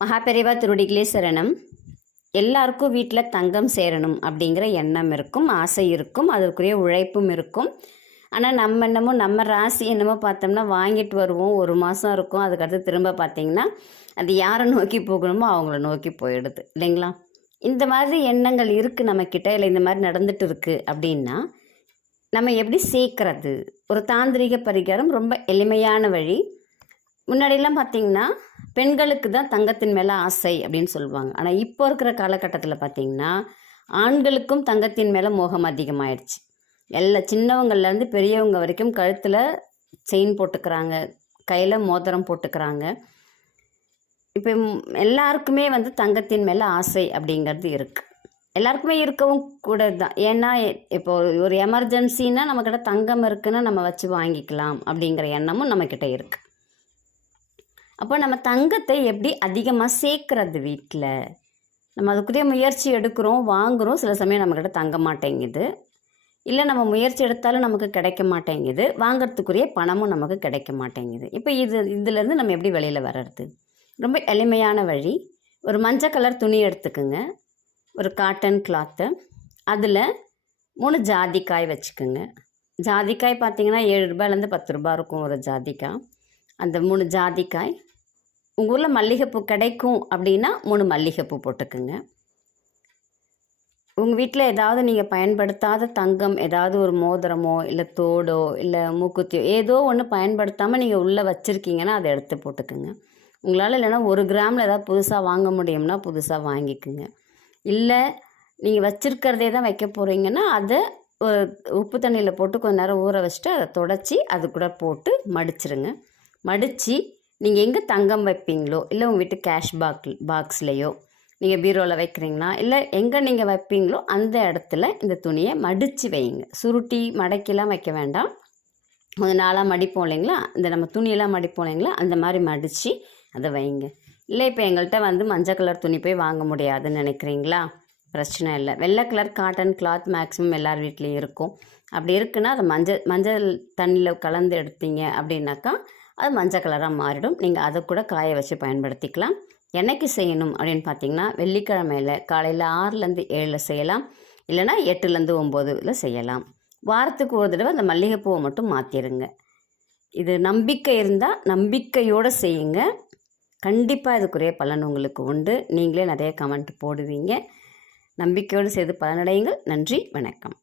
மகாபெரிவா திருடிகளே சரணம் எல்லாருக்கும் வீட்டில் தங்கம் சேரணும் அப்படிங்கிற எண்ணம் இருக்கும் ஆசை இருக்கும் அதற்குரிய உழைப்பும் இருக்கும். ஆனால் நம்ம என்னமோ நம்ம ராசி என்னமோ பார்த்தோம்னா வாங்கிட்டு வருவோம் ஒரு மாதம் இருக்கும் அதுக்கடுத்து திரும்ப பார்த்தீங்கன்னா அது யாரை நோக்கி போகணுமோ அவங்கள நோக்கி போயிடுது இல்லைங்களா? இந்த மாதிரி எண்ணங்கள் இருக்குது நம்மக்கிட்ட இல்லை இந்த மாதிரி நடந்துட்டு இருக்குது அப்படின்னா நம்ம எப்படி சேர்க்கறது ஒரு தாந்திரிக பரிகாரம் ரொம்ப எளிமையான வழி. முன்னாடியெல்லாம் பார்த்தீங்கன்னா பெண்களுக்கு தான் தங்கத்தின் மேலே ஆசை அப்படின்னு சொல்லுவாங்க. ஆனால் இப்போ இருக்கிற காலகட்டத்தில் பார்த்தீங்கன்னா ஆண்களுக்கும் தங்கத்தின் மேலே மோகம் அதிகமாயிடுச்சு எல்லா சின்னவங்கள்லேருந்து பெரியவங்க வரைக்கும் கழுத்தில் செயின் போட்டுக்கிறாங்க கையில் மோதிரம் போட்டுக்கிறாங்க. இப்போ எல்லாருக்குமே வந்து தங்கத்தின் மேலே ஆசை அப்படிங்கிறது இருக்குது எல்லாருக்குமே இருக்கவும் கூட தான் ஏன்னா இப்போ ஒரு எமர்ஜென்சின்னா நம்மக்கிட்ட தங்கம் இருக்குன்னா நம்ம வச்சு வாங்கிக்கலாம் அப்படிங்கிற எண்ணமும் நம்மக்கிட்ட இருக்குது அப்போ நம்ம தங்கத்தை எப்படி அதிகமாக சேர்க்கறது வீட்டில் நம்ம அதுக்குரிய முயற்சி எடுக்கிறோம் வாங்குகிறோம் சில சமயம் நம்மக்கிட்ட தங்க மாட்டேங்குது. இல்லை நம்ம முயற்சி எடுத்தாலும் நமக்கு கிடைக்க மாட்டேங்குது. வாங்கிறதுக்குரிய பணமும் நமக்கு கிடைக்க மாட்டேங்குது. இப்போ இது இதுலேருந்து நம்ம எப்படி வெளியில் வர்றது? ரொம்ப எளிமையான வழி. ஒரு மஞ்சள் கலர் துணி எடுத்துக்கோங்க. ஒரு காட்டன் கிளாத்து அதில் மூணு ஜாதிக்காய் வச்சுக்கோங்க. ஜாதிக்காய் பார்த்தீங்கன்னா ஏழு ரூபாயிலேருந்து பத்து ரூபாய் இருக்கும் ஒரு ஜாதிக்காய் அந்த மூணு ஜாதிக்காய் உங்கள் ஊரில் மல்லிகைப்பூ கிடைக்கும் அப்படின்னா மூணு மல்லிகைப்பூ போட்டுக்குங்க. உங்கள் வீட்டில் ஏதாவது நீங்கள் பயன்படுத்தாத தங்கம் ஏதாவது ஒரு மோதிரமோ இல்லை தோடோ இல்லை மூக்குத்தியோ ஏதோ ஒன்று பயன்படுத்தாமல் நீங்கள் உள்ளே வச்சுருக்கீங்கன்னா அதை எடுத்து போட்டுக்குங்க. உங்களால் இல்லைன்னா ஒரு கிராமில் ஏதாவது புதுசாக வாங்க முடியும்னா புதுசாக வாங்கிக்குங்க. இல்லை நீங்கள் வச்சுருக்கிறதே தான் வைக்க போகிறீங்கன்னா அதை உப்பு தண்ணியில் போட்டு கொஞ்ச நேரம் ஊற வச்சுட்டு அதை தொடச்சி அது கூட போட்டு மடிச்சிருங்க. மடித்து நீங்கள் எங்கே தங்கம் வைப்பீங்களோ இல்லை உங்கள் வீட்டு கேஷ் பாக் பாக்ஸ்லேயோ நீங்கள் பீரோவில் வைக்கிறீங்கன்னா இல்லை எங்கே நீங்கள் வைப்பீங்களோ அந்த இடத்துல இந்த துணியை மடித்து வைங்க. சுருட்டி மடக்கிலாம் வைக்க வேண்டாம். கொஞ்சம் நாளாக மடிப்போம் இல்லைங்களா? இந்த நம்ம துணியெல்லாம் மடிப்போம் இல்லைங்களா? அந்த மாதிரி மடித்து அதை வைங்க. இல்லை இப்போ எங்கள்கிட்ட வந்து மஞ்சள் கலர் துணி போய் வாங்க முடியாதுன்னு நினைக்கிறீங்களா? பிரச்சனை இல்லை. வெள்ளை கலர் காட்டன் கிளாத் மேக்ஸிமம் எல்லார் வீட்லேயும் இருக்கும். அப்படி இருக்குன்னா அதை மஞ்சள் மஞ்சள் தண்ணியில் கலந்து எடுத்தீங்க அப்படின்னாக்கா அது மஞ்சள் கலராக மாறிடும். நீங்கள் அதை கூட காய வச்சு பயன்படுத்திக்கலாம். என்னைக்கு செய்யணும் அப்படின்னு பார்த்தீங்கன்னா வெள்ளிக்கிழமையில் காலையில் ஆறுலேருந்து ஏழில் செய்யலாம். இல்லைன்னா எட்டுலேருந்து ஒம்போதுல செய்யலாம். வாரத்துக்கு ஒரு தடவை அந்த மல்லிகைப்பூவை மட்டும் மாற்றிடுங்க இது நம்பிக்கை இருந்தால் நம்பிக்கையோடு செய்யுங்க. கண்டிப்பாக இதுக்குரிய பலன் உங்களுக்கு உண்டு. நீங்களே நிறைய கமெண்ட் போடுவீங்க. நம்பிக்கையோடு செய்து பலனடையுங்கள். நன்றி வணக்கம்.